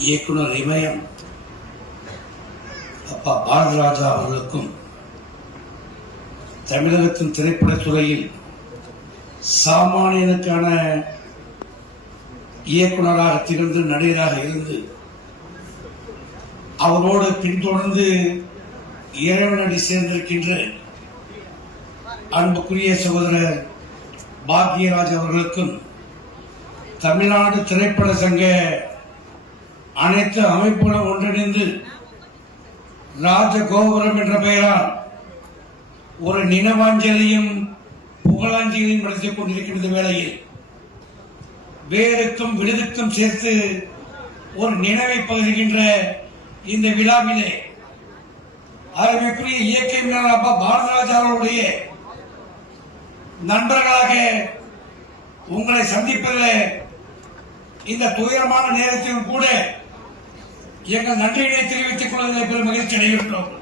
இயக்குனர் இமயம் அப்பா பாரதிராஜா அவர்களுக்கும் தமிழகத்தின் திரைப்படத்துறையில் சாமானியனுக்கான இயக்குனராக திகழ்ந்து நடிகராக இருந்து அவரோடு பின்தொடர்ந்து இறைவனடி சேர்ந்திருக்கின்ற அன்புக்குரிய சகோதரர் பாக்யராஜ் அவர்களுக்கும் தமிழ்நாடு திரைப்பட சங்க அனைத்து அமைப்புகளும் ஒன்றிணைந்து ராஜகோபுரம் என்ற பெயரால் ஒரு நினைவாஞ்சலியும் புகழாஞ்சலியும் நடத்திக் கொண்டிருக்கின்ற வேளையில் வேருக்கும் விருதுக்கும் சேர்த்து ஒரு நினைவை பகிர்கின்ற இந்த விழாவிலே அருமைக்குரிய இயக்க அப்பா பாரதிராஜா அவர்களுடைய நண்பர்களாக உங்களை சந்திப்பதில் இந்த துயரமான நேரத்திலும் கூட எங்கள் நன்றியினை தெரிவித்துக் கொள்வதில் பெரும் மகிழ்ச்சி அடைகின்றோம்.